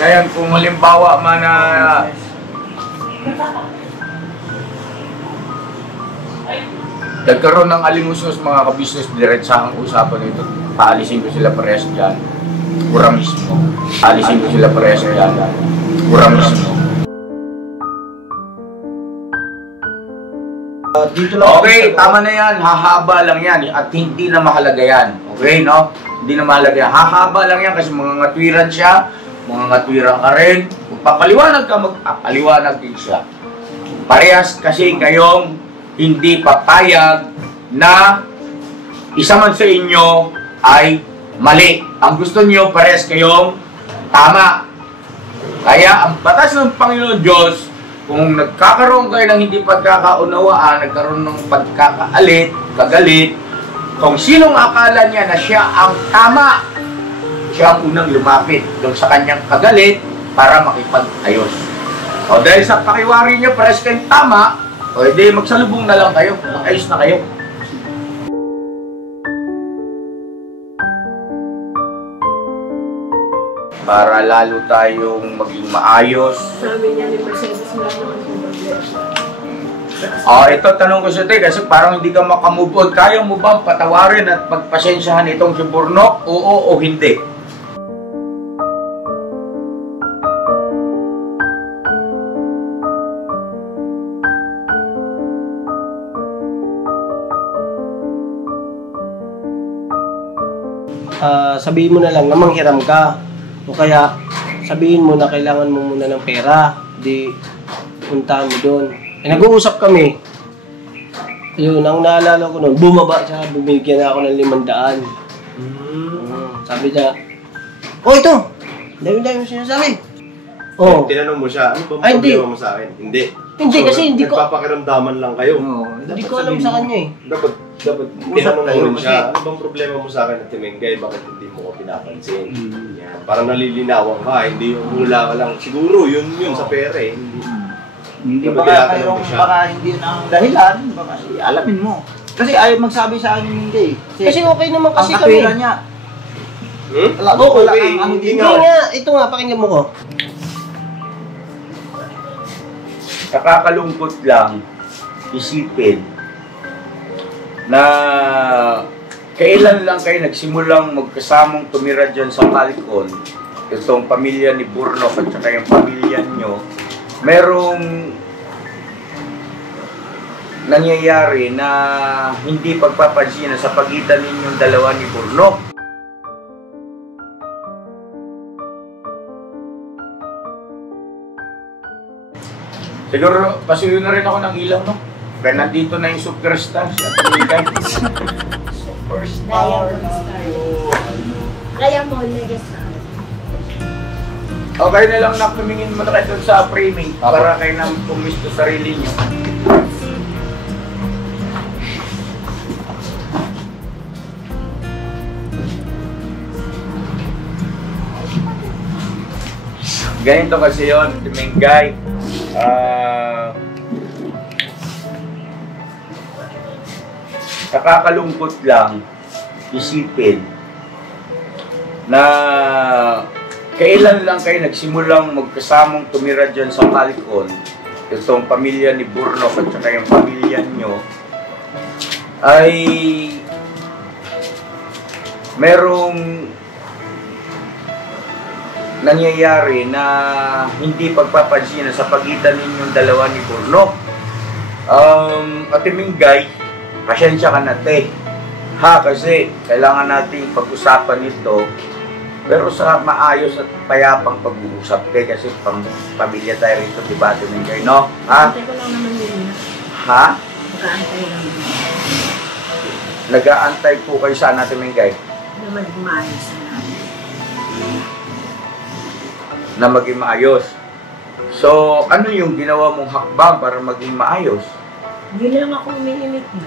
Ngayon, kung halimbawa man na nagkaroon ng alimusos mga ka-business, diretsahang usapan ito, paalisin ko sila parehas dyan. Pura mismo. Paalisin ko sila parehas dyan. Pura mismo. Okay, tama na yan. Hahaba lang yan. At hindi na mahalaga yan. Okay, no? Hindi na mahalaga yan. Hahaba lang yan kasi mga ngatwiran siya. Mga ngatwiran ka rin. Kung papaliwanag ka, magpapaliwanag din siya. Parehas kasi kayong hindi papayag na isa man sa inyo ay mali. Ang gusto niyo, parehas kayong tama. Kaya ang batas ng Panginoon Diyos, kung nagkakaroon kayo ng hindi pagkakaunawaan, nagkaroon ng pagkakaalit, kagalit, kung sinong akala niya na siya ang tama, siya ang unang lumapit doon sa kanyang kagalit para makipag-ayos. O dahil sa pakiwari niya, parehas kayong tama, o edi magsalubong na lang kayo, ayos na kayo. Para lalo tayong maging maayos. Sabi niya ni Mercedes, wala naman kung ito tanong ko sa tayo kasi parang hindi ka makamove on. Kaya mo ba patawarin at pagpasensyahan itong si Burnok? Oo o hindi? Sabihin mo na lang na manghiram ka. O kaya, sabihin mo na kailangan mo muna ng pera. Di, puntahan mo doon. Nag-uusap kami. Yun, ang naalala ko noon, bumaba siya, bumigyan na ako ng 500. Sabi niya, ito! Dami-dami mo sinasabi. Tinanong mo siya, ano ba problema mo sa akin? Hindi. Hindi, so, kasi hindi ko... Nagpapakiramdaman lang kayo. Hindi ko alam sa kanya eh. Dapat tinanong mo rin siya, ano bang problema mo sa akin at Timengay? Bakit hindi mo ko pinapansin? Yan. Parang nalilinawan ka, hindi yung hula ka lang. Siguro, yun sa pera eh. Hindi baka kayong baka hindi na ang dahilan, baka alamin mo. Kasi ayaw magsabi sa akin hindi. Kasi okay naman kasi ang kami. katwiran niya. Okay, hindi nga. Ito nga, pakinggan mo ko. Nakakalungkot lang isipin na kailan lang kayo nagsimulang magkasamang tumira dyan sa Falcon, itong pamilya ni Burnok at saka yung pamilya nyo, merong nangyayari na hindi pagpapansin sa pagitan ninyong dalawa ni Burnok. Siguro, pasuyo na rin ako ng ilaw, no? Kaya nandito na yung superstar, si Ate Superstar. Kaya mo, nag-star. Okay na lang na tumingin mo na kayo sa framing para kayo na pumisto sarili nyo. Ganito kasi yun, Timengay. Nakakalungkot lang isipin na kailan lang kayo nagsimulang magkasamang tumira dyan sa Falcon, itong pamilya ni Burnok at saka yung pamilya nyo, ay merong nangyayari na hindi pagpapansin sa pagitan ninyong dalawa ni Burnok. Ate Mingay, pasensya ka na te. Kasi kailangan nating pag-usapan ito pero sa maayos at payapang pag-uusap kasi pamilya tayo rito, diba Ate Mingay, no? Antay ko lang naman yun. Nag-aantay lang. Nag-aantay po kayo saan Ate Mingay? Na maging maayos na namin. Na maging maayos. So, ano yung ginawa mong hakbang para maging maayos? Hindi lang ako umiimik na.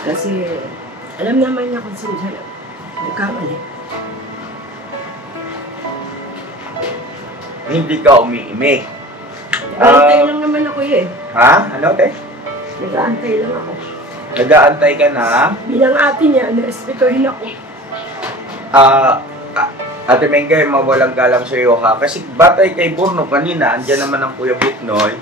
Kasi, alam naman niya kung sino siya nagkamali. Hindi ka umiimik. Nag-aantay lang naman ako eh. Ano, te? Nag-aantay lang ako. Nag-aantay ka na? Bilang ate niya, narespetuhin ako. Ate Mengay, mawalang galang sa iyo ha. Kasi batay kay Borno kanina, andyan naman ang Kuya Buknoy,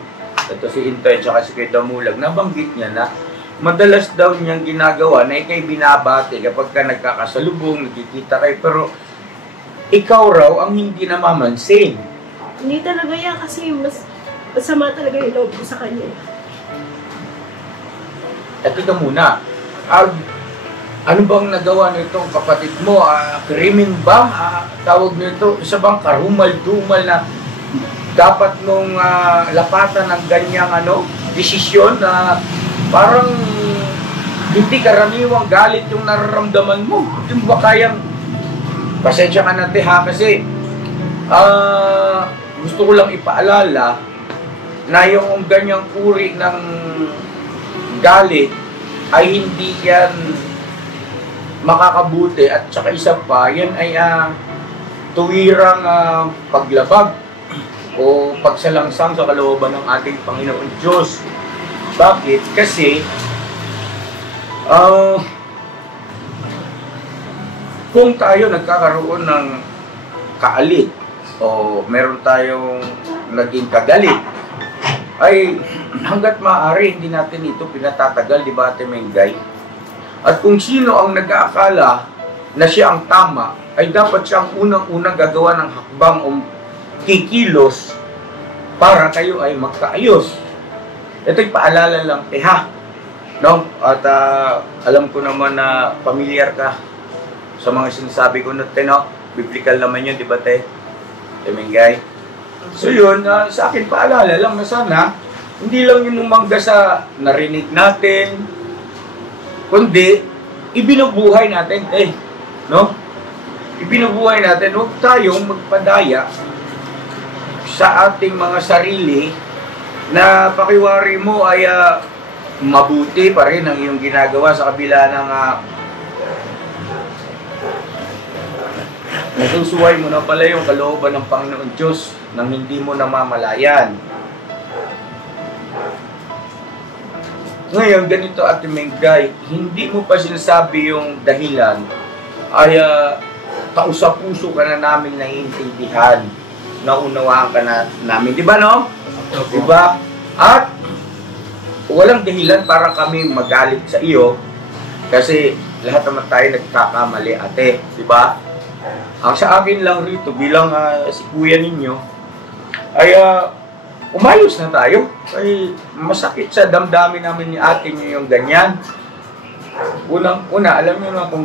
ito si Intoy, tsaka si Kuya Damulag, nabanggit niya na madalas daw niyang ginagawa na ikay binabati kapag ka nagkakasalubong, nagkikita kayo, pero ikaw raw ang hindi namamansin. Hindi talaga yan kasi masama talaga yung loob ko sa kanya. At ito muna, ano bang nagawa nitong kapatid mo? Krimen ba? Tawag nito, isa bang karumal-dumal na dapat nung lapatan ng ganyang desisyon na parang hindi karaniwang galit yung nararamdaman mo. Hindi mo ba kayang, pasensya ka natin ha, kasi gusto ko lang ipaalala na yung ganyang uri ng galit ay hindi yan makakabuti, at saka isa pa, yan ay tuwirang paglabag o pagsalangsang sa kalooban ng ating Panginoon Diyos. Bakit? Kasi kung tayo nagkakaroon ng kaalit o meron tayong naging kagalit, ay hanggat maaari hindi natin ito pinatatagal, di ba Ate Mengay? At kung sino ang nag-aakala na siya ang tama, ay dapat siya ang unang-unang gagawa ng hakbang o kikilos para kayo ay magkaayos. Ito'y paalala lang, ha? No? At alam ko naman na familiar ka sa mga sinasabi ko natin, no? Biblical naman yun, di ba, Ate Mengay? So yun, sa akin paalala lang na sana, hindi lang yung umangga sa narinig natin, kundi ibinubuhay natin, no? Ibinubuhay natin, huwag tayong magpadaya sa ating mga sarili na pakiwari mo ay mabuti pa rin ang iyong ginagawa sa kabila ng nasusuway mo na pala yung kalooban ng Panginoon Diyos nang hindi mo namamalayan. Ngayon, ganito Ate Mengay, hindi mo pa sinasabi yung dahilan, ay kausa-puso ka na namin naiintindihan, naunawaan ka na namin. Di ba, no? Di ba? At walang dahilan para kami magalit sa iyo kasi lahat naman tayo nagkakamali, ate. Di ba? Ang sa akin lang rito, bilang si kuya ninyo, ay umayos na tayo. Ay masakit sa damdamin namin ni ate nyo yung ganyan. Unang-una, alam nyo na kung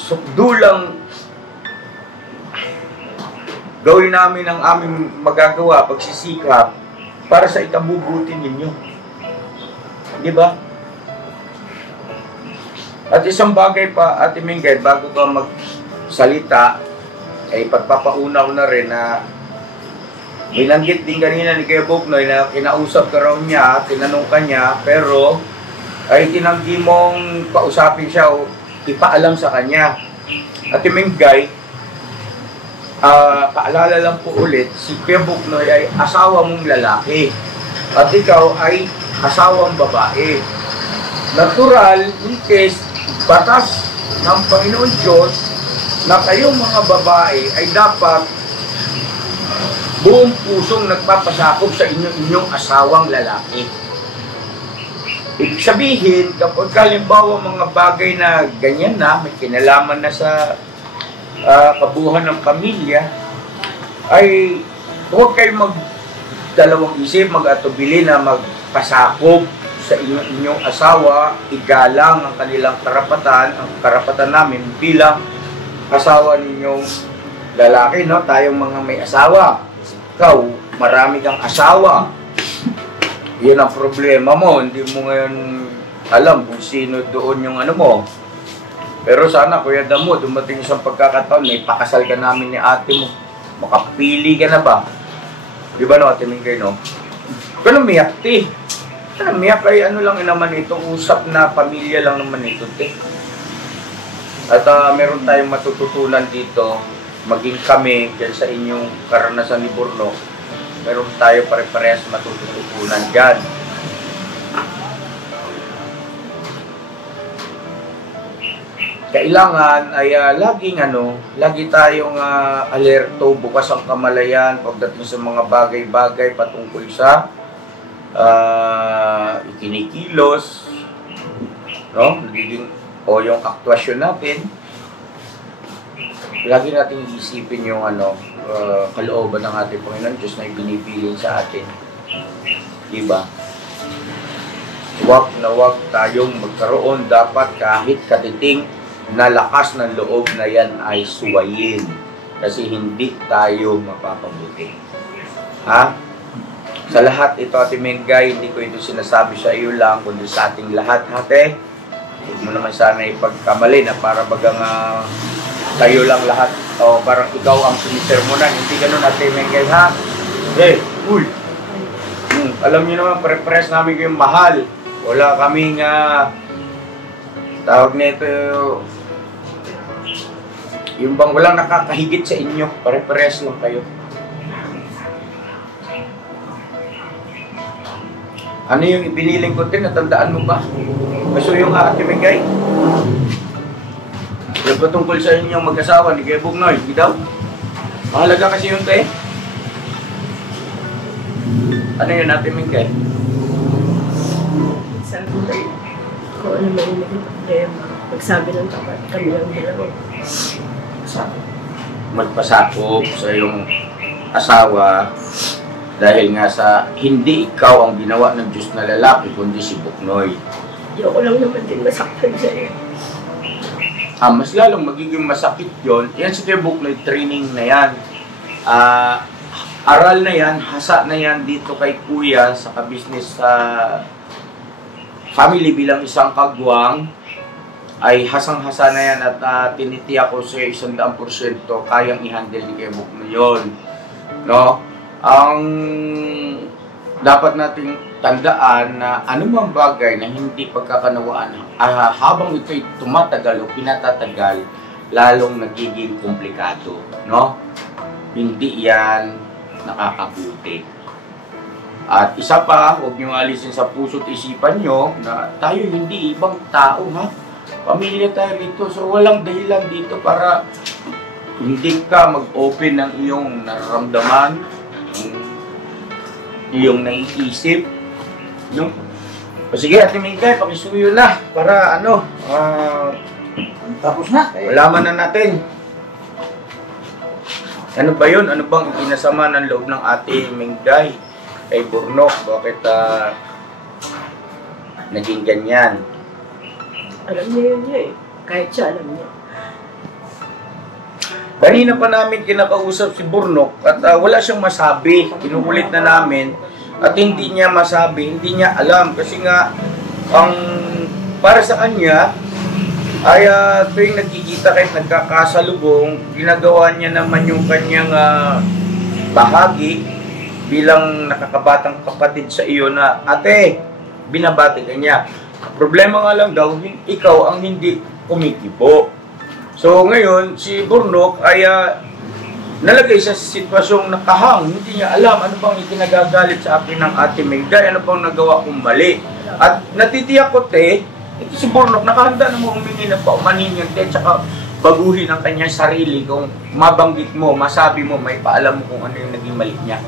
sukdulang gawin namin ang aming magagawa, pagsisikap, para sa ikabubuti ninyo. Di ba? At isang bagay pa, Ate Mengay, bago ka magsalita, ay pagpapauna ko na rin na binanggit din kanina ni Kuya Buknoy na kinausap ka raw niya, tinanong ka niya, pero ay tinanggi mong kausapin siya o ipaalam sa kanya. Ate Mengay, paalala lang po ulit, si Kuya Buknoy ay asawa mong lalaki at ikaw ay asawang babae. Natural, in case, batas ng Panginoon Diyos na kayong mga babae ay dapat buong pusong nagpapasakop sa inyong asawang lalaki. Ibig sabihin, kapag halimbawa mga bagay na ganyan na, may kinalaman na sa kabuuan ng pamilya, ay huwag kayong magdalawang isip, mag-atubili na magpasakop sa inyong asawa, igalang ang kanilang karapatan, ang karapatan namin bilang asawa ninyong lalaki, no? Tayong mga may asawa. Ikaw, marami kang asawa. Yan ang problema mo. Hindi mo ngayon alam kung sino doon yung ano mo. Pero sana, Kuya Damo, dumating isang pagkakataon, may pakasal ka namin ni ate mo. Makapili ka na ba? Di ba, no, Ate Mengay, no? Pero miyak, te. Miyak ay ano lang naman ito, usap na pamilya lang naman ito, te. At meron tayong matututunan dito, maging kami dyan sa inyong karanasan ni Borno, meron tayo pare-parehas matututunan dyan. kailangan ay lagi tayong alerto, bukas ang kamalayan pagdating sa mga bagay-bagay patungkol sa ikinikilos, no? O yung aktwasyon natin. Lagi natin iisipin yung kalooban ng ating Panginoon Diyos na ibinibilin sa atin. Diba? Huwag tayong magkaroon dapat kahit katiting na lakas ng loob na yan ay suwayin. Kasi hindi tayo mapapabuti. Ha? Sa lahat ito, Ate Mengay, hindi ko ito sinasabi sa iyo lang, kundi sa ating lahat, ate. Huwag mo naman sana ipagkamali na para bagang tayo lang lahat o parang ikaw ang sinisermonan. Hindi ganun, Ate Mengay, ha? Hey, uy! Alam niyo naman, pre-press namin kayong mahal. Wala kaming tawag nito, yung bang walang nakakahigit sa inyo, pare-pares lang kayo. Ano yung ibiniling ko din, natandaan mo ba? Kaso yung Ate Mengay, yung patungkol sa inyong mag-asawa ni Kuya Bugnoy, hindi daw? Mahalaga kasi yung te. Ano yun, Ate Mengay? Sabi ko, kung ano man yung naging problema, magsabi ng tapat kami lang dalawa. Magpasakop sa iyong asawa dahil nga sa hindi ikaw ang ginawa ng Diyos na lalaki kundi si Bugnoy. Ayoko lang naman din masaktan siya eh. Mas lalong magiging masakit yon. Yan si Kuya Bugnoy, training na yan. Aral na yan, hasa na yan dito kay Kuya sa ka-business sa family bilang isang kagwang. Ay hasang-hasa na yan at tinitiyak ko sa 100% kayang i-handle ni Kuya Bugnoy yun. No? Ang dapat nating tandaan na anumang bagay na hindi pagkakanawaan habang ito'y tumatagal o pinatatagal, lalong nagiging komplikado. No? Hindi yan nakakabuti. At isa pa, huwag nyo alisin sa puso't isipan nyo na tayo hindi ibang tao, ha? Pamilya tayo dito, so walang dahilan dito para hindi ka mag-open ng iyong nararamdaman, iyong naiisip, no? O sige, Ate Mengay, pakisuyo na para Tapos na. malaman na natin. Ano ba yun? Ano bang ikinasama ng loob ng Ate Mengay kay Burnok? Bakit naging ganyan? Alam niya yun niya eh. Kahit siya alam niya. Kanina pa namin kinakausap si Burnok at wala siyang masabi. Kinukulit na namin at hindi niya masabi, hindi niya alam. Kasi nga, ang para sa kanya, ay tuwing nagkikita kahit nagkakasalubong, ginagawa niya naman yung kanyang bahagi bilang nakakabatang kapatid sa iyo na, ate, binabati ka niya. Problema nga lang daw, ikaw ang hindi kumikibo. So ngayon, si Burnok ay nalagay sa sitwasyong nakahang. Hindi niya alam ano bang ikinagagalit sa akin ng Ate Mengay, ano bang nagawa kong mali. At natitiyak ko, ito si Burnok, nakahanda na mo humingi ng paumanin yung tsaka baguhin ang kanyang sarili. Kung mabanggit mo, masabi mo, may paalam mo kung ano yung naging mali niya.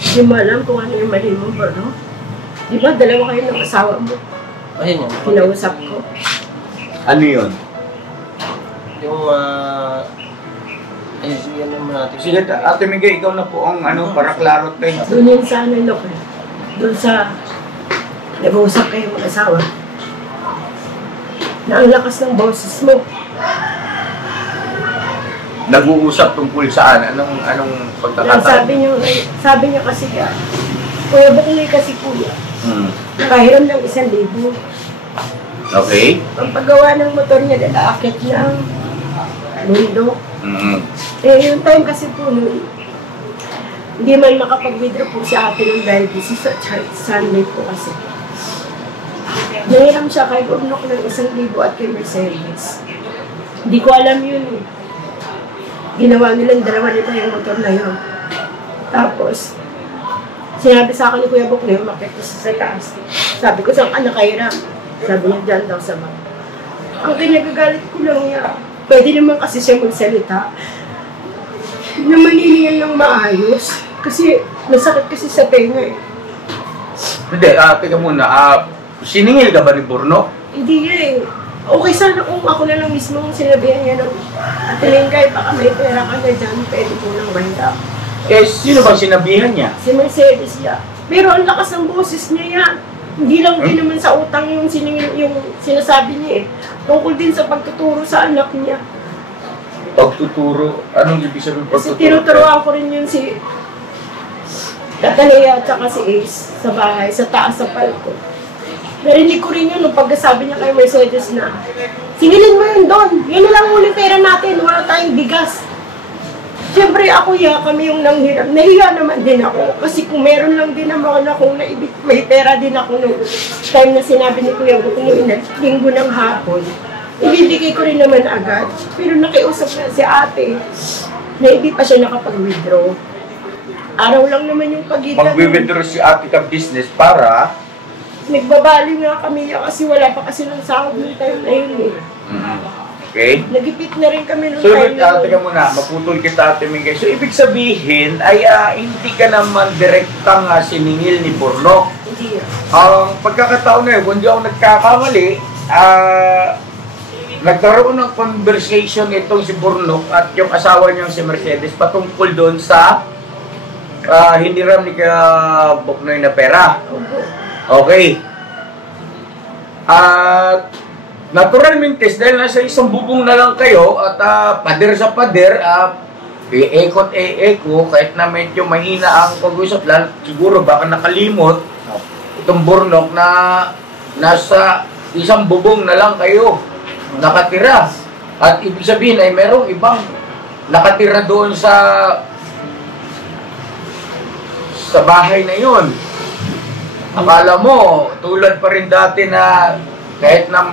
Hindi mo alam kung ano yung mali mo, Burnok. Di ba, dalawa kayo ng asawa mo? Ayun yun. Kinausap ko. Ano yun? Yung, ayun, yan naman natin. Sige, Ate Mengay, ikaw na po ang para klarot kayo. Doon yun sa doon sa nag-uusap kayo mag-asawa. Na ang lakas ng boses mo. Nag-uusap tungkol saan? Anong pagkakataon? Sabi niya kasi Kuya Bugnoy kasi kuya. Nakahiram ng 1,000. Okay. Ang paggawa ng motor niya, nag-aakit ng mundo. Yung time kasi po nun, hindi man makapag-withdraw po si ate ng dialysis sa Sunday po kasi. Nahiram siya kay Burnok ng 1,000 at kay Mercedes. Hindi ko alam yun. Ginawa nilang dalawa nila yung motor na yun. Tapos, sinabi sa akin ni Kuya Bugnoy, umakit ko sa taas. Sabi ko, saan ka nakahiram? Sabi niya, dyan daw sa bag. Ang kinagagalit ko lang niya, pwede naman kasi siya magsalita na manilihan ng maayos. Kasi masakit kasi sa tenga eh. Hindi, teka muna, siningil ka ba ni Borno? Hindi eh. Okay sana kung ako na lang mismo sinabihan niya ng Atilingkay, baka may pera ka na dyan, pwede ko nang mahirap. Eh, sino bang sinabihan niya? Si Mercedes niya. Pero ang lakas ng boses niya yan. Hindi lang din naman sa utang yung sinasabi niya eh. Tungkol din sa pagtuturo sa anak niya. Pagtuturo? Anong ibig sabihin Kasi pagtuturo? tinuturoan ko rin yun si Catalea at saka si Ace sa bahay, sa taas sa palco. Narinig ko rin yun nung pagkasabi niya kay Mercedes na singilin mo yun doon. Yan na lang ulit pera natin. Wala tayong bigas. Siyempre ako kami yung nanghirap. Nahiya naman din ako. Kasi kung meron lang din naman akong naibig, may pera din ako nung time na sinabi ni Kuya Buk nung linggo ng hapon. Ibibigay ko rin naman agad. Pero nakiusap na si ate na hindi pa siya nakapag-withdraw. Araw lang naman yung pagitan. Mag-withdraw si ate ka business para... Nagbabali nga kami kasi wala pa kasi ng sahod ng time na yun eh. Okay? Nagipit na rin kami nung So, time na teka muna, maputol kita ate Mingay. So, ibig sabihin ay hindi ka naman direktang siningil ni Borno. Hindi. Ang pagkakataon na yun, kung di ako nagkakamali, nagkaroon ng conversation itong si Borno at yung asawa niyang si Mercedes patungkol doon sa hiniram ni Buknoy na pera. Okay. At naturalmente, dahil nasa isang bubong na lang kayo at pader sa pader, iikot kahit na medyo mahina ang pag-usap, siguro baka nakalimot itong Bornok na nasa isang bubong na lang kayo nakatira. At ibig sabihin ay merong ibang nakatira doon sa bahay na yun. Akala mo, tulad pa rin dati na kahit na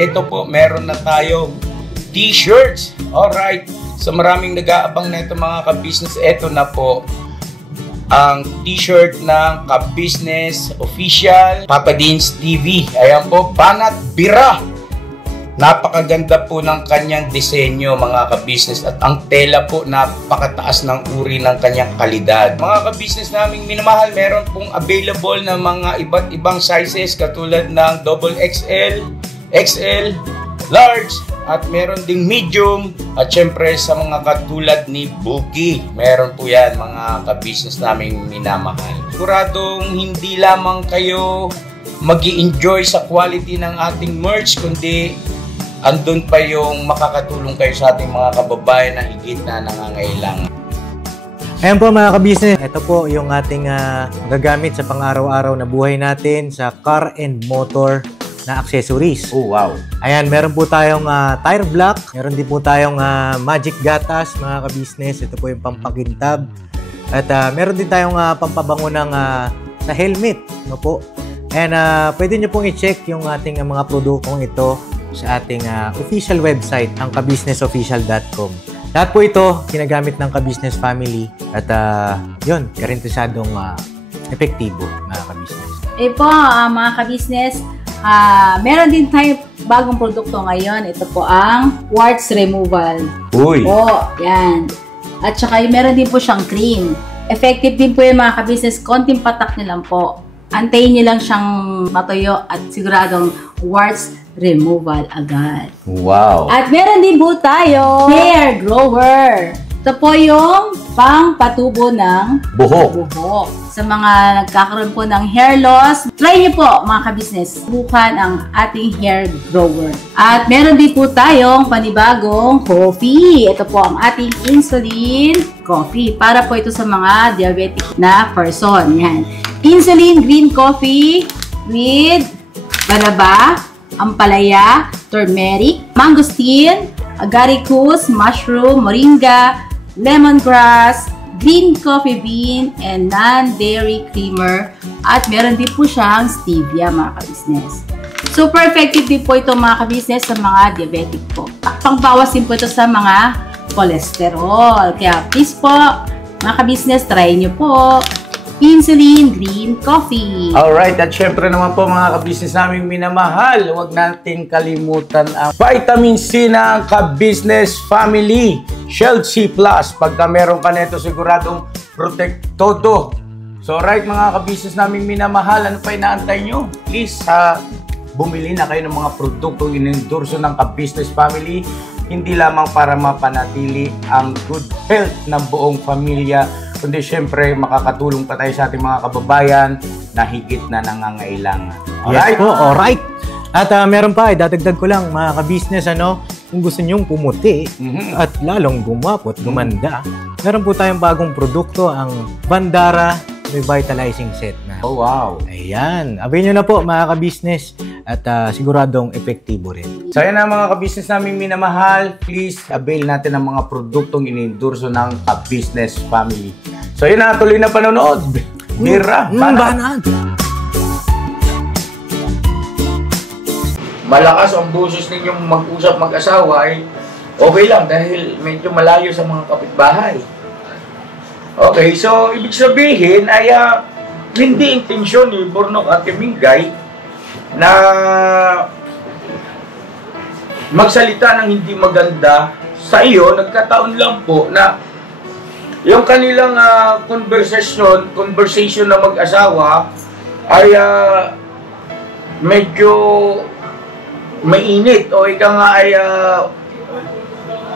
ito po, meron na tayong t-shirts. Alright. So maraming nag-aabang na ito mga ka-business. Ito na po ang t-shirt ng ka-business official Papa Dean's TV. Ayan po, Banat Bira. Napakaganda po ng kanyang disenyo mga ka-business at ang tela po napakataas ng uri ng kanyang kalidad. Mga ka-business naming minamahal, meron pong available na mga iba't ibang sizes katulad ng XXL, XL, large at meron ding medium at syempre sa mga katulad ni Buki. Meron po yan mga ka-business naming minamahal. Siguradong hindi lamang kayo mag-i-enjoy sa quality ng ating merch kundi andun pa yung makakatulong kayo sa ating mga kababayan na higit na nangangailangan. Ayan po mga ka-business, ito po yung ating gagamit sa pang-araw-araw na buhay natin sa car and motor na accessories. Oh wow! Ayan, meron po tayong tire block, meron din po tayong magic gatas mga ka-business, ito po yung pampakintab. At meron din tayong pampabango ng sa helmet, no po. And pwede nyo pong i-check yung ating mga produktong ito sa ating official website, ang kabusinessofficial.com. Lahat po ito, ginagamit ng ka-business family at yun, karintisadong epektibo, mga ka-business. Eh po, mga ka-business, meron din tayo bagong produkto ngayon. Ito po ang warts removal. Uy! Po, yan. At saka meron din po siyang cream. Effective din po yung mga ka-business, konting patak nyo lang po. Antayin nyo lang siyang matuyo at siguradong warts removal agad. Wow! At meron din po tayo hair grower. Ito po yung pang-patubo ng Buhok. Sa mga nagkakaroon po ng hair loss, try nyo po mga ka-business. Subukan ang ating hair grower. At meron din po tayong panibagong coffee. Ito po ang ating insulin coffee. Para po ito sa mga diabetic na person. Yan. Insulin green coffee with banaba, ampalaya, turmeric, mangosteen, agaricus, mushroom, moringa, lemongrass, green coffee bean, and non-dairy creamer. At meron din po siyang stevia mga ka-business. Super effective din po ito mga ka-business sa mga diabetic po. Pangbawas din po ito sa mga cholesterol. Kaya please po, mga ka-business, try nyo po Insulin Green Coffee. Alright, at syempre naman po mga ka-business naming minamahal, huwag natin kalimutan ang vitamin C ng ka-business family, Shield C+. Pagka meron ka nito, siguradong protect todo. So right mga ka-business naming minamahal, ano pa inaantay nyo? Please, bumili na kayo ng mga produktong inendorso ng ka-business family, hindi lamang para mapanatili ang good health ng buong pamilya, kundi syempre makakatulong pa tayo sa ating mga kababayan na higit na nangangailangan. Yes Alright? po, alright. At meron pa, dadagdag ko lang mga ka-business, kung gusto nyong pumuti at lalong gumapo at gumanda, meron po tayong bagong produkto, ang Bandara Revitalizing Set na. Oh, wow. Ayan. Avail nyo na po mga ka-business at siguradong epektibo rin. So yan ang mga ka-business namin minamahal. Please avail natin ang mga produktong inendorso ng ka-business family. So yun na, tuloy na panonood. Bira, banat. Malakas ang boses ninyong mag-usap mag-asawa ay okay lang dahil medyo malayo sa mga kapitbahay. Okay, so ibig sabihin ay hindi intensyon ni Bornok at Mingay na magsalita ng hindi maganda sa iyo. Nagkataon lang po na yung kanilang conversation na mag-asawa ay medyo mainit o ika nga ay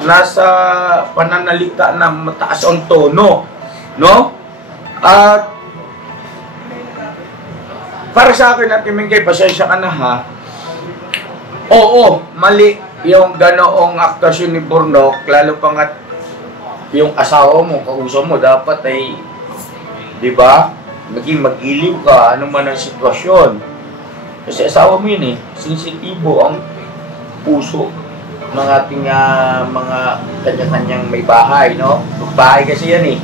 nasa pananalita na mataas ang tono, no? At para sa akin at Mingay, pasensya ka na ha. Oo, mali yung ganoong aktasyon ni Bornok, lalo pa nga yung asawa mo, kausap mo, dapat ay, di ba, maging mag-iliw ka, ano man ang sitwasyon. Kasi asawa mo yun sensitibo ang puso ng ating mga kanya-kanyang may bahay, no? Bahay kasi yan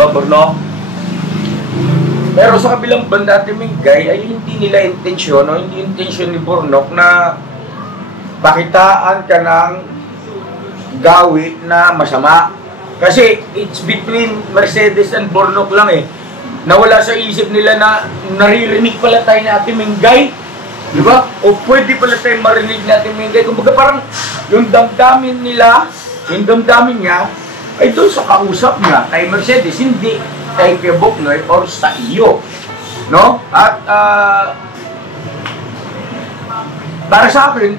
ba, Bornok? Pero sa kabilang banda at Mingay ay hindi nila intensyon o hindi intensyon ni Bornok na pakitaan ka ng gawi na masama. Kasi it's between Mercedes and Bornok lang Nawala sa isip nila na naririnig pala tayo ni Ate Mingay. Di ba? O pwede pala tayo marinig ni Ate Mingay. Kumbaga parang yung damdamin nila, yung damdamin niya ay doon sa kausap niya kay Mercedes, hindi kay Boknoy or sa iyo, no? At para sa akin,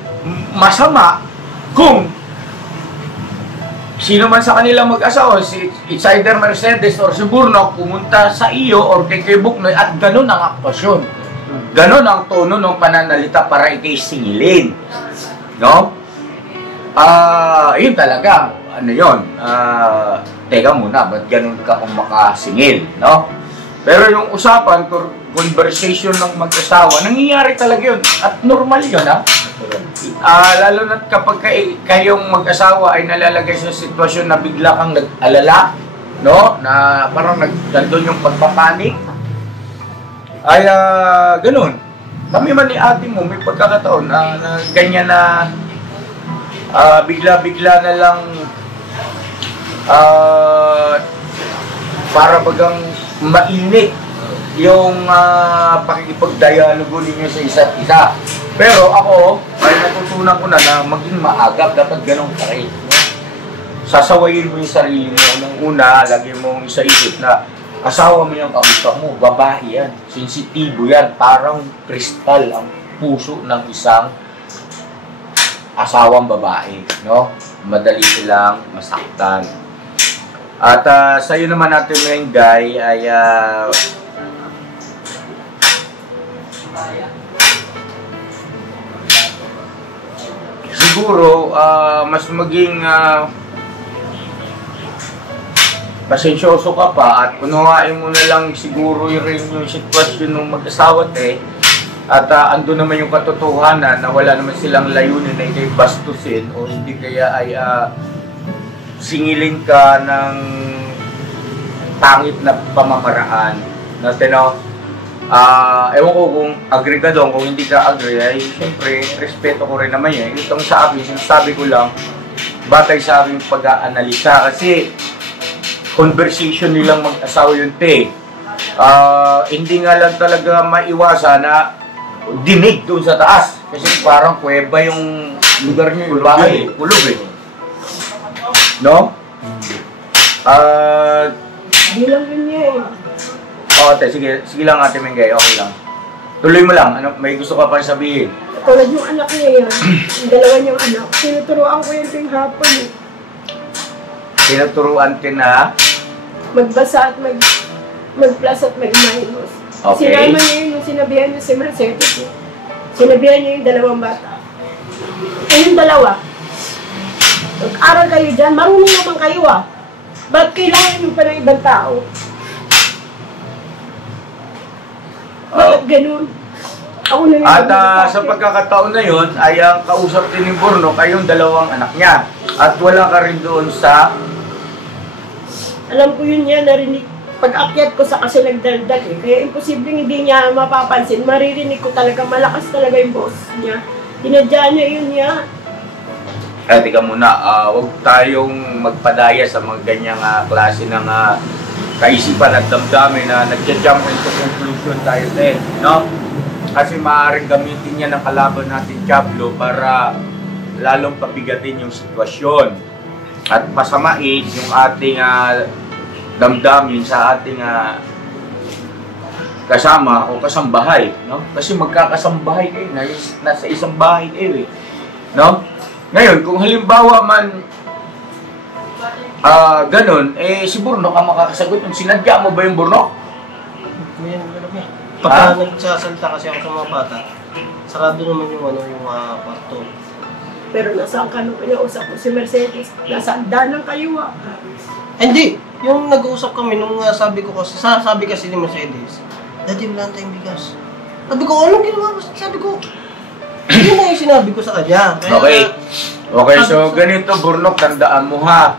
masama kung sino man sa kanila mag-asawa, it's either Mercedes or si Bornok, pumunta sa iyo or kay Boknoy at ganun ang aktwasyon, ganun ang tono ng pananalita para ikay singilin, no? Yun talaga, ano yun, teka muna, ba't ganun ka kung makasingil, no? Pero yung usapan, conversation ng mag-asawa, nangyayari talaga yun. At normal yun, lalo na kapag kayong mag-asawa ay nalalagay sa sitwasyon na bigla kang nag-alala, no? Na parang nandun yung pagpapanik. Ay, ganun. Kami man ni ate mo, may pagkakataon na ganyan na bigla-bigla na lang para bagang mainit yung pakikipag-dialogo ninyo sa isa't isa. Pero ako, ay natutunan ko na maging maagap, dapat ganun ka rin. Sasawayin mo yung sarili mo. Nung una, lagi mong isaisip na asawa mo yung kausap mo, babae yan, sensitibo yan, parang kristal ang puso ng isang asawang babae, no? Madali silang masaktan. At sa'yo naman natin ngayon, Guy, ay siguro mas maging pasensyoso ka pa at unawain mo na lang siguro yung sitwasyon ng mag-asawa at ando naman yung katotohanan na wala naman silang layunin na ikay bastusin o hindi kaya ay singilin ka ng pangit na pamamaraan. Natin, ewan ko kung agree ka doon, kung hindi ka agree, ay siyempre, respeto ko rin naman yun. Itong sa akin, sinasabi ko lang, batay sa aking pag-aanalisa kasi conversation nilang mag-asawa yun, te. Hindi nga lang talaga maiwasan na dinig doon sa taas. Kasi parang kuweba yung lugar niyo, yung bahay, kulog eh. No? Hindi lang yun niya eh. Te, sige lang Ate Mengay, okay lang. Tuloy mo lang, ano, may gusto ka pa sabihin? Tulad yung anak niya yan, yung dalawa niyang anak, tinuturoan ko yan tuwing hapon eh. Tinuturuan ka na? Magbasa at mag-plus at mag-minus. Okay. Sinama niya yun yung sinabihan niya si Mercedes eh. Sinabihan niya yung dalawang bata. Yung dalawa, mag-aral kayo dyan, marunong naman kayo ah. Ba't kailangan nyo pa ng ibang tao? Bakit ganun? Ako na yung At sa pagkakataon na yun, ay ang kausap din ni Bornok ay yung dalawang anak niya. At wala ka rin doon sa... Alam ko yun niya, narinig. Pag-akyat ko sa kasi nagdaldal eh. Kaya imposibleng hindi niya mapapansin. Maririnig ko talaga, malakas talaga yung boss niya. Tinadya niya yun niya. Tika muna, huwag tayong magpadaya sa mga ganyang klase ng kaisipan at damdamin na nag-jump into conclusion tayo din, no? Kasi maaaring gamitin niya ng kalaban natin, Diablo, para lalong pabigatin yung sitwasyon at pasamain yung ating damdamin sa ating kasama o kasambahay, no? Kasi magkakasambahay kayo, nasa isang bahay kayo, no? Ngayon, kung halimbawa man ganun, si Bornok ang makakasagot. Sinadya mo ba yung Bornok? Pagka nagsasalita kasi ako sa mga bata, sarado naman yung kwarto. Pero nasaan ka nung pinausap mo si Mercedes? Nasaan dalang kayo ah? Hindi! Yung nag-uusap kami nung sabi kasi ni Mercedes, Daddy, wala tayong bigas. Sabi ko, anong ginawa mo? Sabi ko, yun na yung sinabi ko sa kanya. Kaya, Okay, so ganito Bornok, tandaan mo ha.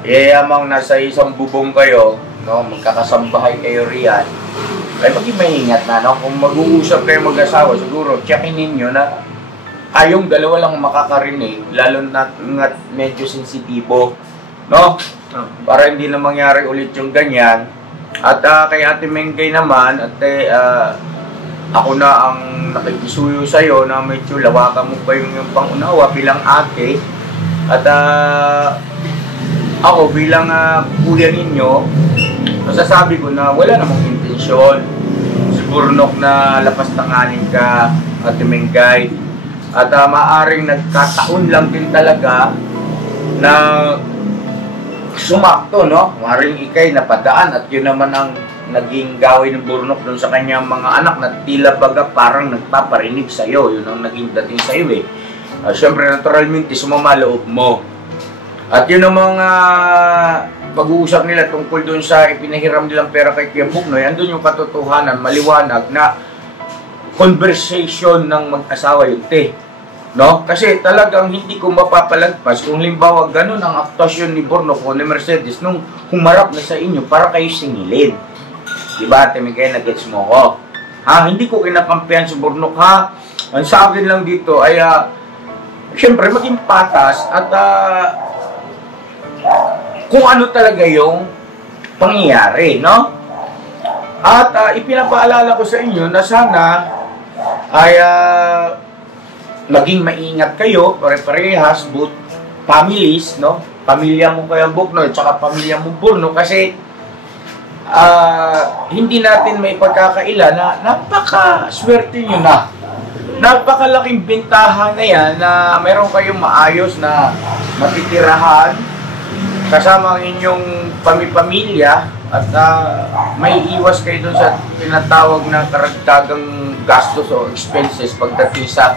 Yayamang nasa isang bubong kayo, no? Magkakasambahay kayo riyan. Ay maging maingat na, no? Kung mag-uusap kayo mag-asawa, siguro checkin ninyo na kayong dalawa lang makakarinig, lalo na medyo sensitibo, no? Para hindi na mangyari ulit yung ganyan. At kay Ate Mengay naman, ako na ang nakikisuyo sa'yo na medyo lawakan mo pa yung pangunawa bilang ate. At ako bilang kuya ninyo, masasabi ko na wala namang intensyon. Si Bornok na lapas-tanganin ka, Ate Mengay. At maaring nagkataon lang din talaga na sumakto, no? Maaring ikay napadaan at yun naman ang naging gawin ng Bornok doon sa kanyang mga anak na tila baga parang nagpaparinig sa'yo. Yun ang naging dating sa'yo eh. Siyempre, naturalmente, sumama loob mo. At yun ang mga pag-uusap nila tungkol doon sa ipinahiram nilang pera kay Kuya Bugnoy, andun yung katotohanan, maliwanag na conversation ng mag-asawa yun, te. No? Kasi talagang hindi ko mapapalagpas kung limbawa ganun ang aktasyon ni Bornok o ni Mercedes nung humarap na sa inyo para kayo singilin. Diba, Ate Mengay, nag-gets mo ko? Hindi ko kinakampihan si Bornok, ha? Ang sa akin lang dito ay, siyempre, maging patas at kung ano talaga yung pangyayari, no? At ipinapaalala ko sa inyo na sana ay maging maingat kayo, pare-parehas, both families, no? Pamilya mo Kuya Bugnoy, tsaka pamilya mo Bornok, kasi hindi natin may pagkakaila na napaka-swerte nyo na. Napakalaking bintahan na yan na meron kayong maayos na matitirahan kasama ang inyong pamilya at may iwas kayo dun sa tinatawag na karagdagang gastos o expenses pagdating sa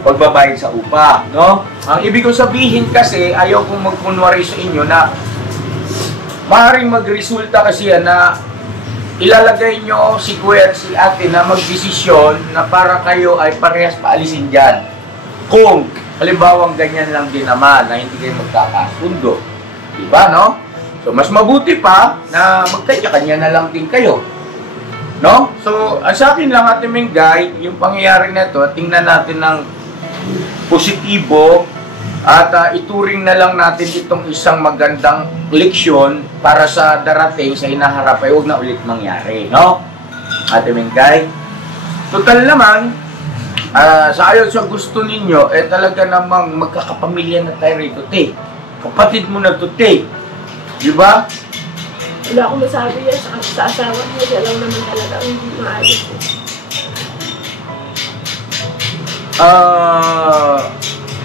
pagbabayad sa upa, no? Ang ibig kong sabihin kasi, ayaw kong magkunwari sa inyo na maaaring magresulta kasi yan na ilalagay nyo si Kuya at si Ate na magdesisyon na para kayo ay parehas paalisin dyan. Kung halimbawang ganyan lang din naman na hindi kayo magkakasundo. Diba, no? So, mas mabuti pa na magkanya-kanya na lang din kayo. No? So, sa akin lang, Ate Mengay, yung pangyayari na ito, tingnan natin ng positibo At ituring na lang natin itong isang magandang leksyon para sa darating, sa hinaharap ay huwag na ulit mangyari, no? Ate Mengay, total naman, sa ayon sa gusto ninyo, talaga namang magkakapamilya na tayo rito, te. Kapatid mo na to, te. Di ba? Wala akong masabi yan sa asawa niya. Siya lang naman talaga ang hindi maayos.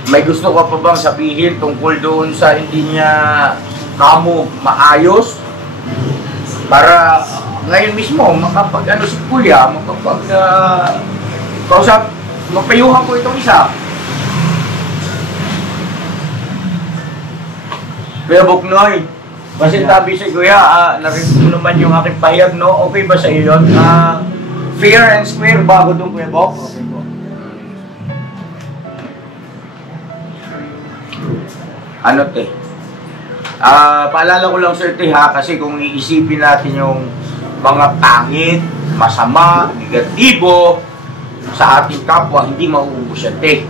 May gusto ka pa bang sabihin tungkol doon sa hindi niya kamo maayos? Para ngayon mismo, makapag si Kuya, kausap, mapayuhan ko itong isa. Kuya Buknoy, kasi tabi si Kuya, narinig mo naman yung aking pahayag, no? Okay ba sa iyo yun? Fair and square, bago doon Kuya Bok? Okay po. Ano te? Paalala ko lang sir te ha, kasi kung iisipin natin yung mga pangit, masama, negatibo sa ating kapwa, hindi mauubos yan te.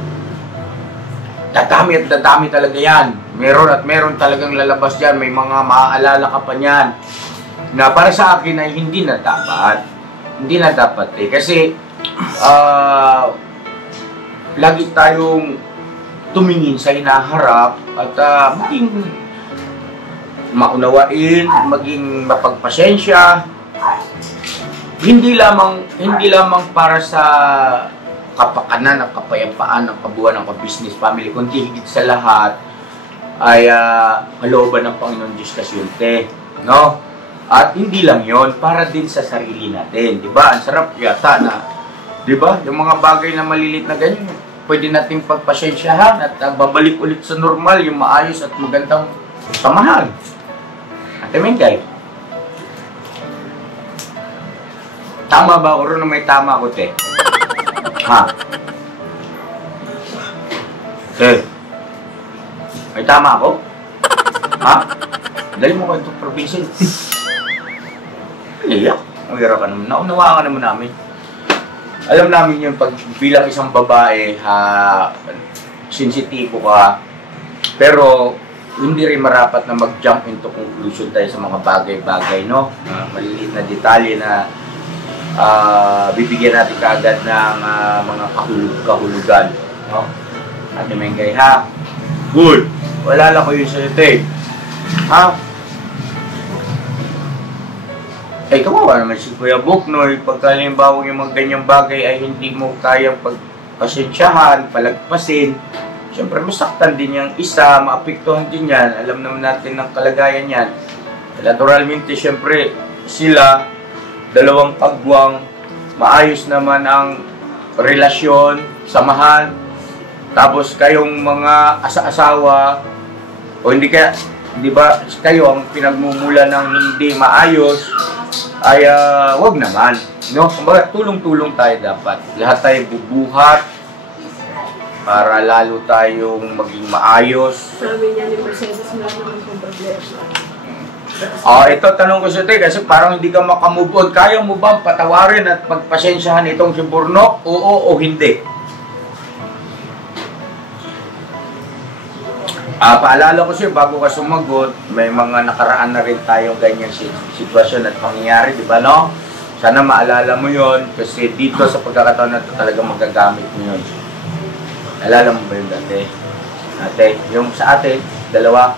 Dadami at dadami talaga yan. Meron at meron talagang lalabas dyan. May mga maaalala ka pa niyan na para sa akin ay hindi na dapat. Hindi na dapat eh. Kasi lagi tayong tumingin sa hinaharap at maging maunawain, maging mapagpasensya. Hindi lamang para sa kapakanan, ng kapayapaan, ng kabuuan ng business family, kundi higit sa lahat ay kalooban ng Panginoon Diyos kasi yun, te. No? At hindi lang yon, para din sa sarili natin. Diba? Ang sarap yata na, diba? Yung mga bagay na malilit na ganyan, pwede nating pagpasensyahan at babalik ulit sa normal, yung maayos at magandang samahan. Ate Mengay, tama ba? Oro na may tama ko, te. Ha? Eh, may tama ako? Ha? Dali mo ko itong provision. Iyak. Mayroon ka naman. Naunawaan ka naman namin. Alam namin yun, pag bilang isang babae, sensitibo ka, pero hindi rin marapat na mag-jump into conclusion tayo sa mga bagay-bagay, no? Maliliit na detalye na bibigyan natin kaagad ng mga kahulugan, no? Ate Mengay, ha? Good! Wala lang ko yun sa ito, ha? Kawawa naman si Kuya Buknoy, pagkalimbawa yung mga ganyang bagay ay hindi mo kayang pagpasensyahan, palagpasin, siyempre masaktan din yung isa, maapektuhan din yan, alam naman natin ng kalagayan yan. Naturalmente, siyempre, sila, dalawang kagwang, maayos naman ang relasyon, samahan, tapos kayong mga asa-asawa, o hindi kaya, di ba, kayo ang pinagmumula ng hindi maayos, ay wag naman, no? Kumbaga tulong-tulong tayo dapat. Lahat tayo bubuhat para lalo tayong maging maayos. Sabi niya ni Mercedes, wala naman kung problema. Ito tanong ko sa te, kasi parang hindi ka makamove on. Kaya mo ba patawarin at pagpasensyahan itong si Burnok? Oo o hindi? Paalala ko siya, bago ka sumagot, may mga nakaraan na rin tayong ganyang sitwasyon at pangyayari, di ba, no? Sana maalala mo yon, kasi dito sa pagkakataon na ito talaga magagamit mo yun. Alala mo ba yun dati? Ate, yung sa ate, dalawa,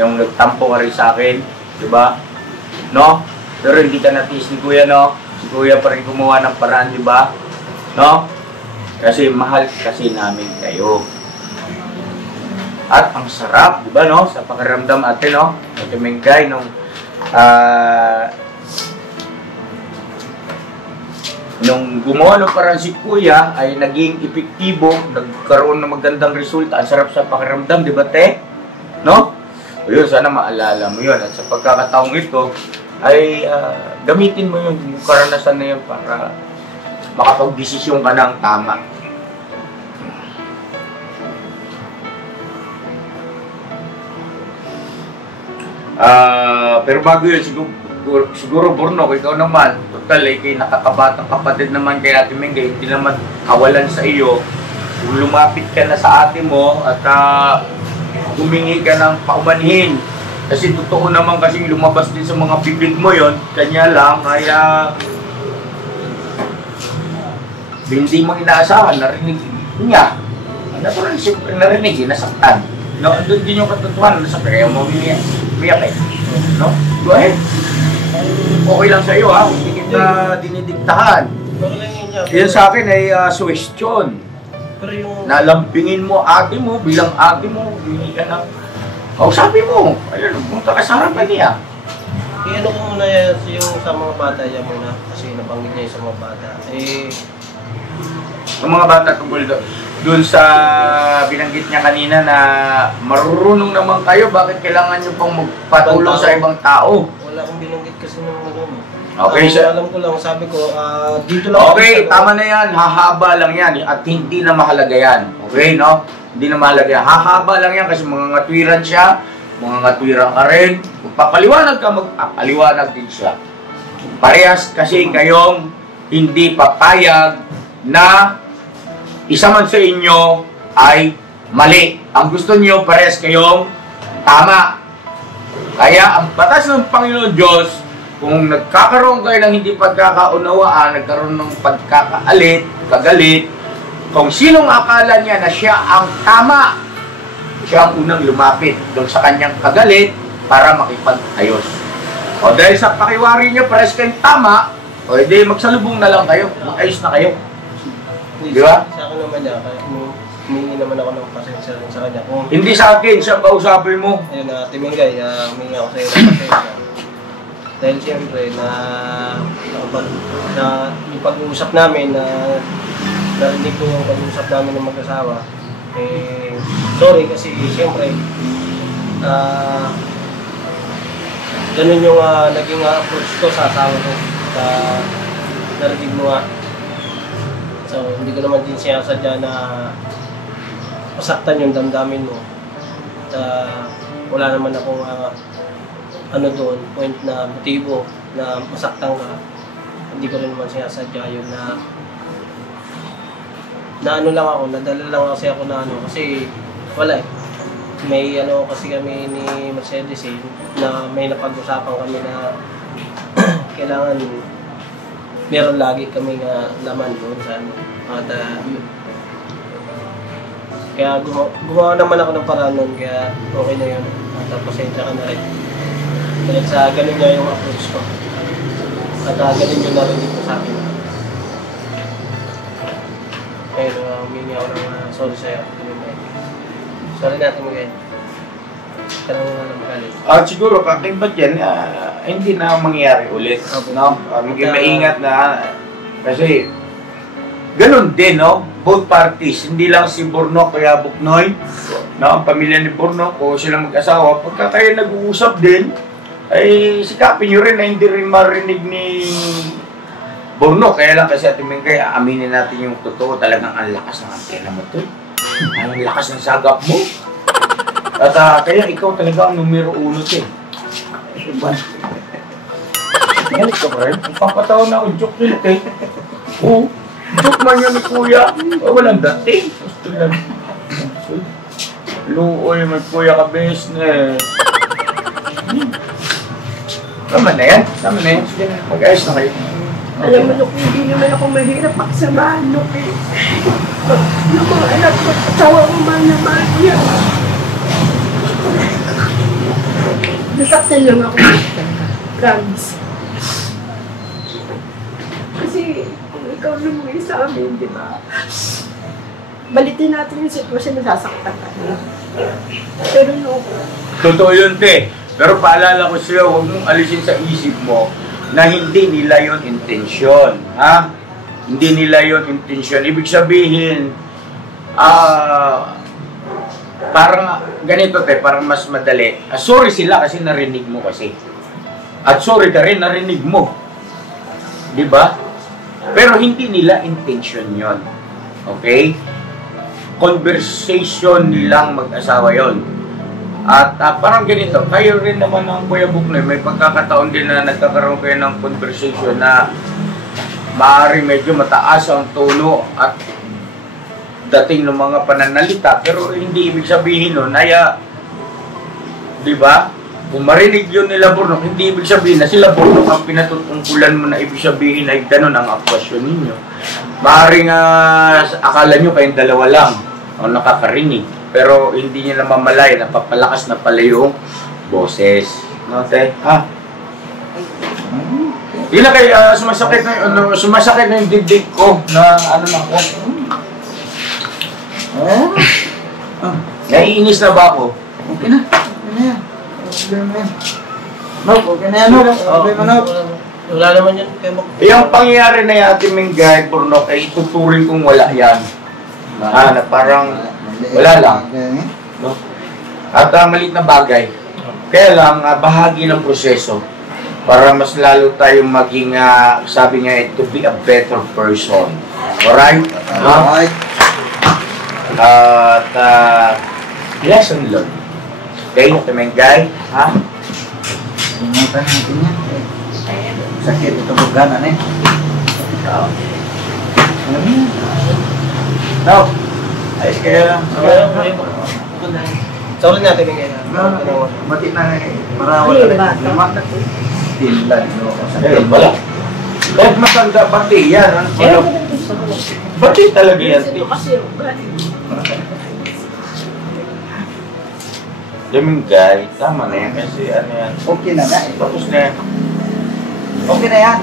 yung nagtampo ka rin sa akin, di ba? No? Pero hindi ka natiis ni Kuya, no? Si Kuya pa rin gumawa ng paraan, di ba? No? Kasi mahal kasi namin kayo. At ang sarap, di ba, no? Sa pakiramdam ate, no? Ate Mengay, nung gumawa ng parang si Kuya ay naging epektibo, nagkaroon ng magandang resulta. Ang sarap sa pakiramdam, di ba, te? No? O yun, sana maalala mo yun. At sa pagkakataong ito, ay gamitin mo yun, yung karanasan na yun para makapag-desisyon ka ng tama. Pero bago yun, siguro Burnok, ikaw naman, total kay nakakabatang kapatid naman kay Ate Mengay, hindi naman kawalan sa iyo. Kung lumapit ka na sa ate mo at humingi ka ng paumanhin. Kasi totoo naman kasi lumabas din sa mga bibig mo yon, kanya lang, kaya hindi mo inaasahan, narinig niya. Natural, siyempre narinig, nasaktan. No, doon din yung katotohanan, nasaktan, kaya mo umiyak eh. No? Go ahead. Okay lang sa'yo ha, hindi kita dinidiktahan. Yan sa akin ay suggestion. Pero yung... Nalampingin mo ate mo, bilang ate mo, hindi ka na... sabi mo, ayun, punta ka sa harapan niya. Ano ko muna yung sa mga bata yan muna, kasi nabanggit niya yung sa mga bata. Sa mga bata tungkol doon sa binanggit niya kanina na marurunong naman kayo, bakit kailangan niyo pang magpatulong sa ibang tao? Wala akong binanggit kasi ng mga Okay, sir. Alam ko lang, sabi ko, dito lang... Okay, tama na yan. Hahaba lang yan. At hindi na mahalaga yan. Okay, no? Hindi na mahalaga yan. Hahaba lang yan kasi mga ngatwiran siya. Mga ngatwiran ka rin. Kung papaliwanag ka, magpapaliwanag din siya. Parehas kasi kayong hindi papayag na isa man sa inyo ay mali. Ang gusto niyo, parehas kayong tama. Kaya ang batas ng Panginoon Diyos, kung nagkakaroon kayo ng hindi pagkakaunawaan, nagkaroon ng pagkakaalit, kagalit, kung sinong akala niya na siya ang tama, siya ang unang lumapit doon sa kanyang kagalit para makipag-ayos. O dahil sa pakiwari niya, parehas kayong tama, o edi magsalubong na lang kayo, mag-ayos na kayo. Di ba? Sa akin naman niya, humingi naman ako ng pasensya rin sa kanya. Hindi sa akin, siya kausapin mo. Ayun, Timingay, humingi ako sa iyo ng pasensya. Dahil siyempre yung pag-uusap namin narinig ko yung pag-uusap namin ng mag-asawa, sorry kasi siyempre ganun yung naging approach ko sa asawa ko, narinig mo nga. So hindi ko naman din sinasadya na masaktan yung damdamin mo. Wala naman akong doon, point na motibo na masaktan ka. Hindi ko rin naman sinasadya yun na ano lang ako, nadala lang kasi ako na kasi wala eh. May kasi kami ni Mercedes na may napag-usapan kami na kailangan meron lagi kami laman doon sa at yun. Kaya gumawa naman ako ng paraan nun, kaya okay na yun. At pasensya ka na rin. Dahil sa ganun niya yung approach ko. At ganun yung narinig ko sa akin. Ayun, humingi ako ng sorry sa'yo. Sorry natin magayon. Karang nga lang magalit. Siguro, kakaibat yan, hindi na mangyayari ulit. Okay. No? Maging maingat na, kasi ganun din, no? Both parties, hindi lang si Bornok kaya Buknoy, no? Ang pamilya ni Bornok o sila mag-asawa, pagka kayo nag-uusap din, ay sikapin nyo rin na hindi rin marinig ni Bornok. Kaya lang kasi Ate Mingay, aminin natin yung totoo, talagang ang lakas ng antena mo to. Ang lakas ng sagap mo. At kaya ikaw talaga ang numero 1 eh. Yan, ikaw pa rin. Papatawa na ako, joke yun eh. Oo, joke man yan ni Kuya. Walang dating. Gusto lang. Luoy, may Kuya ka business. Tama na yan. Tama na yan. Sige na, mag-ayos na kayo. Alam mo, Nuk, hindi naman ako mahirap pagsamahan, Nuk eh. Yung mga anak ko, tawa mo man naman yan. Nasaktan lang ako. Promise. Kasi, kung ikaw lumuwi sa amin, di ba? Balitin natin yung sitwasyon na sasaktan ka. Pero no. Totoo yun, te. Pero paalala ko sa'yo, huwag mong alisin sa isip mo na hindi nila yon intensyon. Ha? Hindi nila yon intensyon. Ibig sabihin, parang ganito, te, parang mas madali. Sorry sila kasi narinig mo kasi. At sorry ka rin, narinig mo. Di ba? Pero hindi nila intention yon. Okay? Conversation nilang mag-asawa yon. At parang ganito, kayo rin naman ng Kuya Buknoy, may pagkakataon din na nagkakaroon kayo ng conversation na maaaring medyo mataas ang tono at dating ng mga pananalita, pero hindi ibig sabihin nun, Di ba? Kung marinig yun nila Burnok, hindi ibig sabihin na sila Burnok ang pinatutungkulan mo na ibig sabihin ay ganun ang aktwasyon ninyo. Maaaring akala nyo kayong dalawa lang ang nakakarinig. Pero hindi nyo namamalay, napapalakas na pala yung boses. No, te? Ha? Hindi na kayo sumasakit na yung dibdib ko na ano na ako. Naiinis na ba ako? Okay na. Okay na yan. Okay na yan, Nob. Okay mo, Nob. Wala naman yan. Yung pangyayari na yan, Ate Mengay, Burnok, ay ituturing kong wala yan. Na parang wala lang. No? At maliit na bagay. Kaya lang, bahagi ng proseso para mas lalo tayong maging, sabi nga, to be a better person. Alright? Alright. At, lesson learned. Okay, Ate Mengay? Ha? Inutan natin yan. Sakit ito buganan eh. No. Ayos kaya. Sorry natin bigay na. Mati na eh. Para wala na problema. Tilan. Ayun, wala. Kahit matanda, bati yan. Bati talaga yan. Mengay, tama na yan kasi ano yan. Okay na na eh. Tapos na yan. Okay na yan.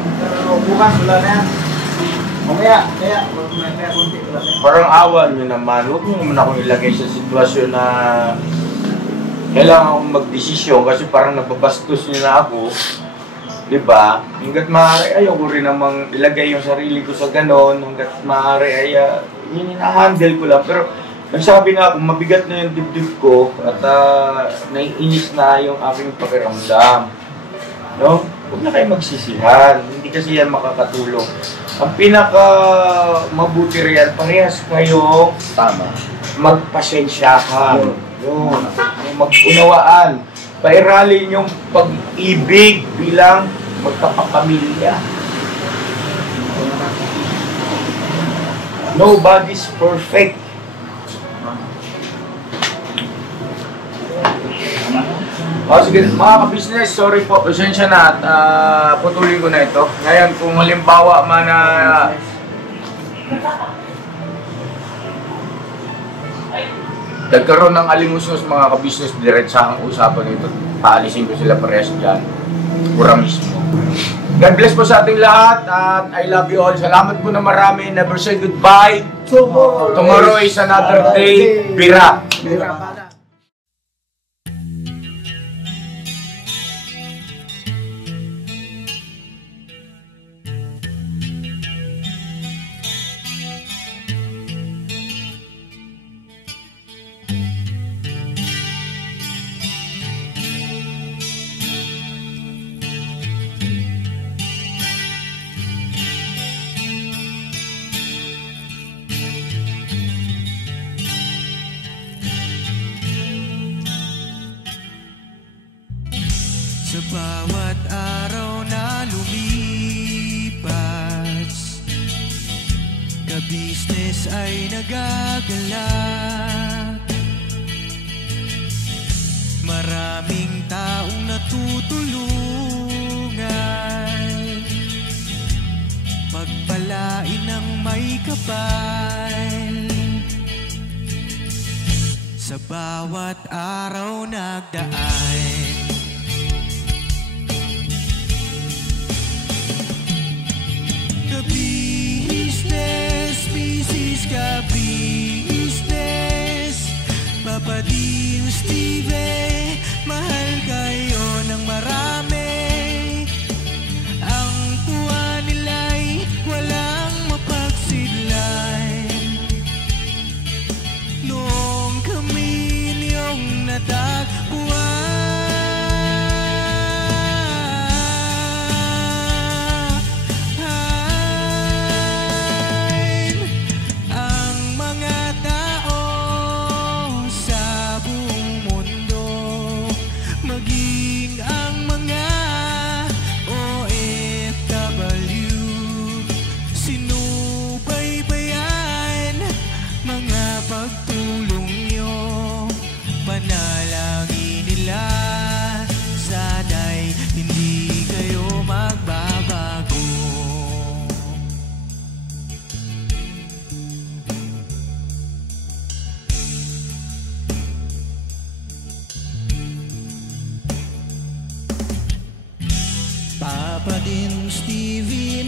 Bukas wala na yan. Mamaya, kaya kunti wala na yan. Parang awa nyo naman. Huwag nyo naman akong ilagay sa sitwasyon na kailangan akong magdesisyon kasi parang nababastos nyo na ako. Diba? Hanggat maaari, ayaw ko rin namang ilagay yung sarili ko sa ganon. Hanggat maaari, ay yun hinahandle ko lang. Pero nagsabi nga ako, mabigat na yung dibdib ko at naiinis na yung aking pakiramdam. No? Huwag na kayo magsisihan. Hindi kasi yan makakatulong. Ang pinaka mabuti riyan, parehas kayo Tama. magpasensyahan. Yun. Mag-unawaan. Pairalin yung pag-ibig bilang magkapamilya. Nobody's perfect. Sige, mga ka-business, sorry po, pasensya na at putulin ko na ito. Ngayon, kung halimbawa man na nagkaroon ng alimusnos mga ka-business, diretsahang usapan ito, paalisin ko sila parehas dyan. Pura mismo. God bless po sa ating lahat at I love you all. Salamat po na marami. Never say goodbye. Tomorrow is another day. Bira. Sa bawat araw na lumipas, ka-business ay nagagalak. Maraming taong natutulungan, pagpalain ng may kapal. Sa bawat araw nagdaan, ka-business, business ka-business, Papa Dio, Steve, mahal kayo ng marami. Ang tuwa nila'y walang mapagsidlan. Noong kami niyong natagpuan, ang mga tao sa buong mundo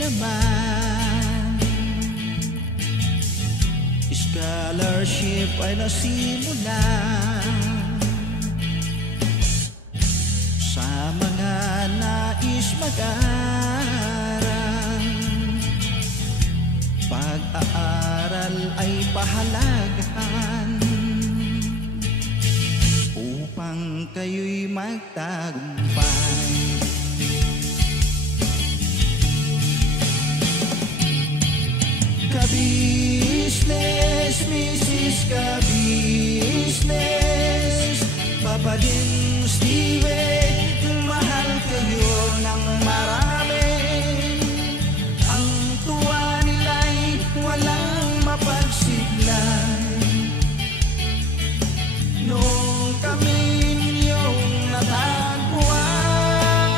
naman. Scholarship ay nasimula sa mga nais mag-aral. Pag-aaral ay pahalagahan upang kayo'y magtagumpay. Ka-business, Mrs. Ka-business, Papa din Steve, mahal kayo ng marami. Ang tuwa nila'y walang mapagsiglay. Noong kami ninyong natagpuan,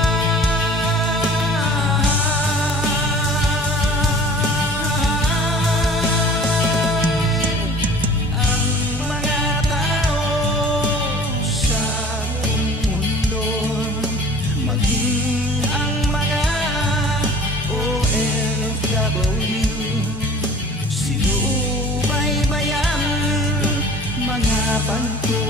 ang mga tao sa buong mundo, maging ang mga OFW, sinubaybayan mga pagtuloy.